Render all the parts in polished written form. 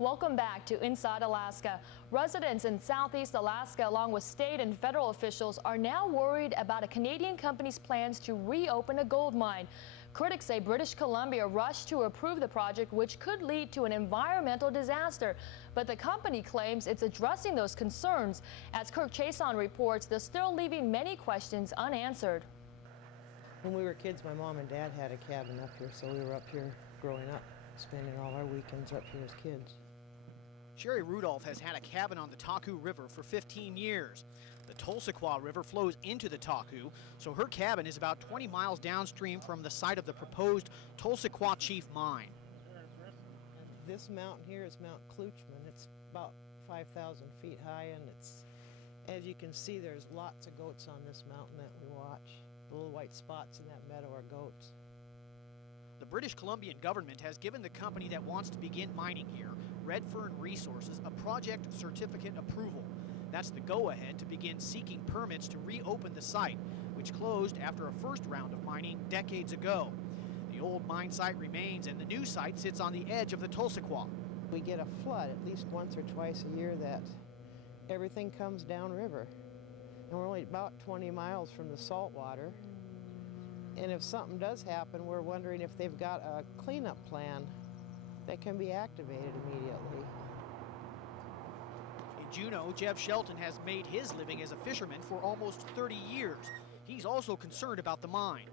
Welcome back to Inside Alaska. Residents in Southeast Alaska, along with state and federal officials, are now worried about a Canadian company's plans to reopen a gold mine. Critics say British Columbia rushed to approve the project, which could lead to an environmental disaster. But the company claims it's addressing those concerns. As Kirk Chason reports, they're still leaving many questions unanswered. When we were kids, my mom and dad had a cabin up here, so we were up here growing up, spending all our weekends up here as kids. Sherry Rudolph has had a cabin on the Taku River for 15 years. The Tulsequah River flows into the Taku, so her cabin is about 20 miles downstream from the site of the proposed Tulsequah Chief Mine. This mountain here is Mount Kluchman. It's about 5,000 feet high, and it's, as you can see, there's lots of goats on this mountain that we watch. The little white spots in that meadow are goats. The British Columbian government has given the company that wants to begin mining here, Redfern Resources, a project certificate approval. That's the go-ahead to begin seeking permits to reopen the site, which closed after a first round of mining decades ago. The old mine site remains, and the new site sits on the edge of the Tulsequah. We get a flood at least once or twice a year that everything comes downriver. And we're only about 20 miles from the salt water. And if something does happen, we're wondering if they've got a cleanup plan that can be activated immediately. In Juneau, Jeff Shelton has made his living as a fisherman for almost 30 years. He's also concerned about the mine.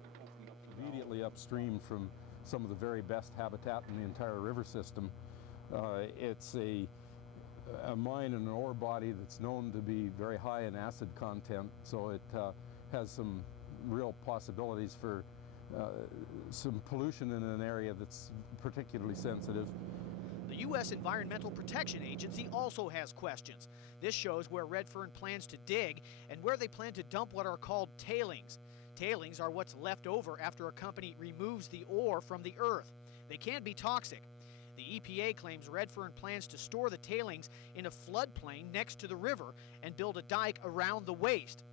Immediately upstream from some of the very best habitat in the entire river system. It's a mine and an ore body that's known to be very high in acid content, so it has some real possibilities for some pollution in an area that's particularly sensitive. The U.S. Environmental Protection Agency also has questions. This shows where Redfern plans to dig and where they plan to dump what are called tailings. Tailings are what's left over after a company removes the ore from the earth. They can be toxic. The EPA claims Redfern plans to store the tailings in a floodplain next to the river and build a dike around the waste.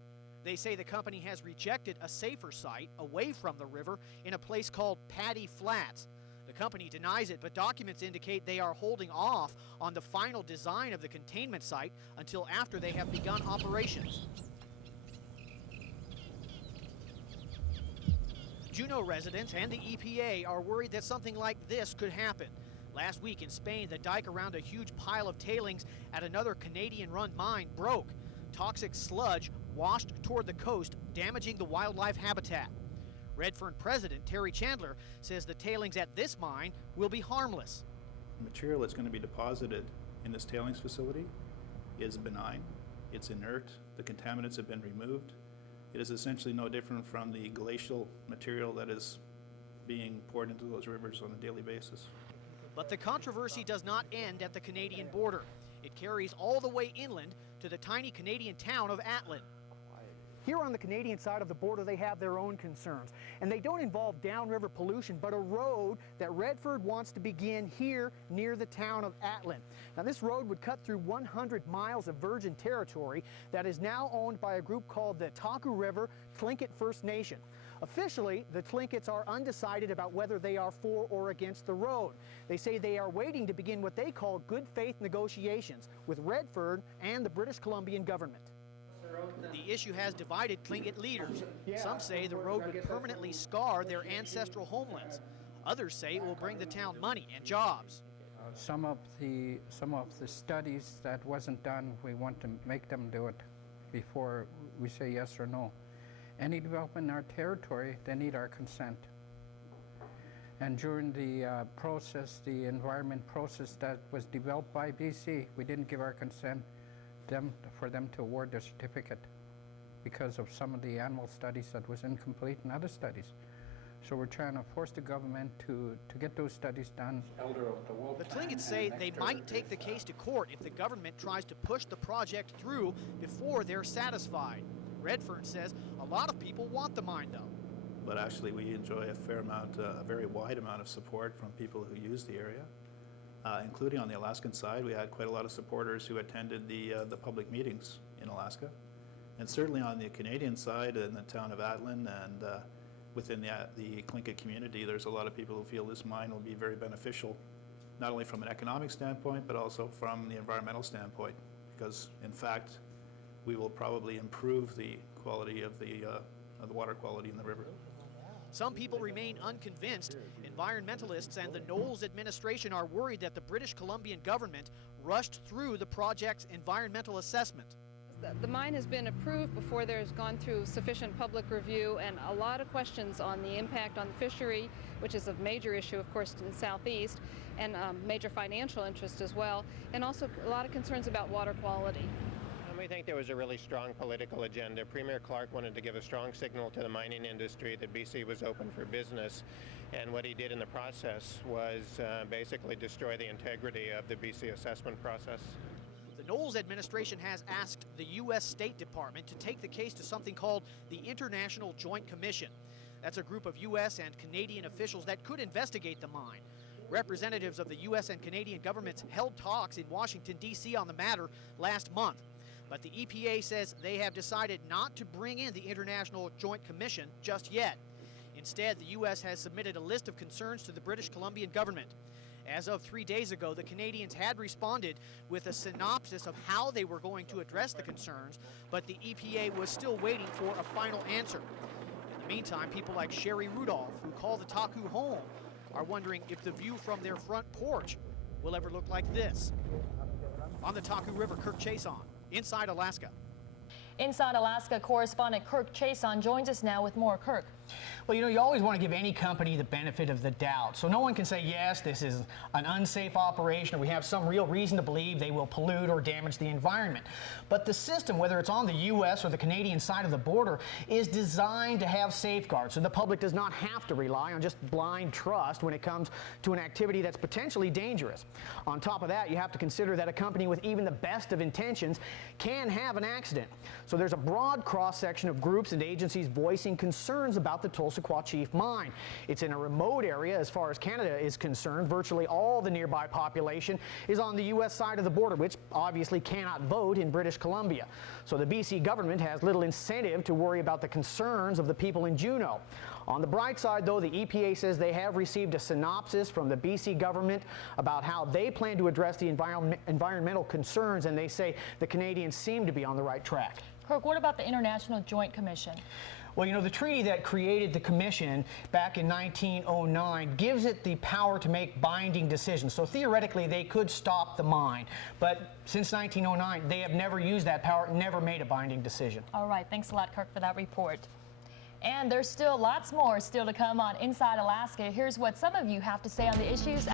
They say the company has rejected a safer site away from the river in a place called Paddy Flats. The company denies it, but documents indicate they are holding off on the final design of the containment site until after they have begun operations. Juneau residents and the EPA are worried that something like this could happen. Last week in Spain, the dike around a huge pile of tailings at another Canadian-run mine broke. Toxic sludge washed toward the coast, damaging the wildlife habitat. Redfern President Terry Chandler says the tailings at this mine will be harmless. The material that's going to be deposited in this tailings facility is benign. It's inert. The contaminants have been removed. It is essentially no different from the glacial material that is being poured into those rivers on a daily basis. But the controversy does not end at the Canadian border. It carries all the way inland to the tiny Canadian town of Atlin. Here on the Canadian side of the border, they have their own concerns. And they don't involve downriver pollution, but a road that Redfern wants to begin here near the town of Atlin. Now, this road would cut through 100 miles of virgin territory that is now owned by a group called the Taku River Tlingit First Nation. Officially, the Tlingits are undecided about whether they are for or against the road. They say they are waiting to begin what they call good faith negotiations with Redfern and the British Columbian government. The issue has divided Tlingit leaders. Some say the road would permanently scar their ancestral homelands. Others say it will bring the town money and jobs. Some of the studies that wasn't done, we want to make them do it before we say yes or no. Any development in our territory, they need our consent. And during the process, the environment process that was developed by BC, we didn't give our consent for them to award their certificate because of some of the animal studies that was incomplete and other studies. So we're trying to force the government to get those studies done. The Tlingits say they might take the case to court if the government tries to push the project through before they're satisfied. Redfern says a lot of people want the mine, though. But actually we enjoy a fair amount, a very wide amount of support from people who use the area. Including on the Alaskan side, we had quite a lot of supporters who attended the public meetings in Alaska. And certainly on the Canadian side, in the town of Atlin and within the Tlingit community, there's a lot of people who feel this mine will be very beneficial not only from an economic standpoint, but also from the environmental standpoint, because in fact, we will probably improve the quality of the water quality in the river. Some people remain unconvinced. Environmentalists and the Knowles administration are worried that the British Columbian government rushed through the project's environmental assessment. The mine has been approved before there's gone through sufficient public review, and a lot of questions on the impact on the fishery, which is a major issue, of course, in the southeast, and major financial interest as well, and also a lot of concerns about water quality. We think there was a really strong political agenda. Premier Clark wanted to give a strong signal to the mining industry that BC was open for business, and what he did in the process was basically destroy the integrity of the BC assessment process. The Knowles administration has asked the U.S. State Department to take the case to something called the International Joint Commission. That's a group of U.S. and Canadian officials that could investigate the mine. Representatives of the U.S. and Canadian governments held talks in Washington, D.C. on the matter last month. But the EPA says they have decided not to bring in the International Joint Commission just yet. Instead, the U.S. has submitted a list of concerns to the British Columbian government. As of 3 days ago, the Canadians had responded with a synopsis of how they were going to address the concerns, but the EPA was still waiting for a final answer. In the meantime, people like Sherry Rudolph, who call the Taku home, are wondering if the view from their front porch will ever look like this. On the Taku River, Kirk Chason, Inside Alaska. Inside Alaska correspondent Kirk Chason joins us now with more. Kirk. Well, you always want to give any company the benefit of the doubt. So no one can say, yes, this is an unsafe operation, or we have some real reason to believe they will pollute or damage the environment. But the system, whether it's on the U.S. or the Canadian side of the border, is designed to have safeguards, so the public does not have to rely on just blind trust when it comes to an activity that's potentially dangerous. On top of that, you have to consider that a company with even the best of intentions can have an accident. So there's a broad cross-section of groups and agencies voicing concerns about the Tulsa Chief mine. It's in a remote area as far as Canada is concerned. Virtually all the nearby population is on the U.S. side of the border, which obviously cannot vote in British Columbia. So the BC government has little incentive to worry about the concerns of the people in Juneau. On the bright side, though, the EPA says they have received a synopsis from the BC government about how they plan to address the environmental concerns, and they say the Canadians seem to be on the right track. Kirk, what about the International Joint Commission? Well, the treaty that created the commission back in 1909 gives it the power to make binding decisions. So theoretically, they could stop the mine. But since 1909, they have never used that power, never made a binding decision. All right. Thanks a lot, Kirk, for that report. And there's still lots more to come on Inside Alaska. Here's what some of you have to say on the issues